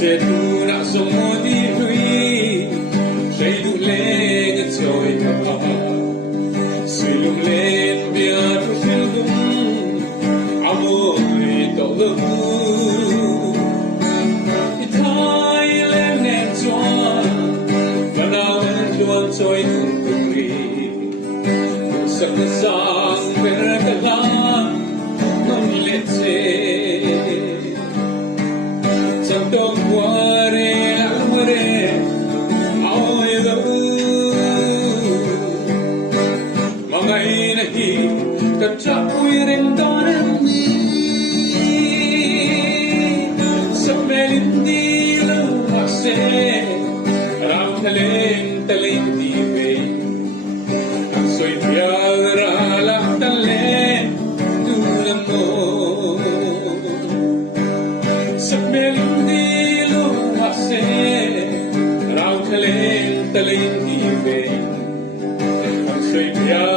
sẽ tu đã sống đi lui say đủ lên rồi cả suy lung lên bia tu phiêu đúng amor tổ ước Thái lên em cho và nào em luôn trôi cùng cùng đi sắc sang về cả lá non lệ Santo cuore, amore, aoyo Mga inahi, kachapoy rin doon mi Sa melindilo kasi Ram taleng tipe Ang soy piadra lang taleng Tulang mo Sa melindilo kasi Ram taleng tipe Ang soy piadra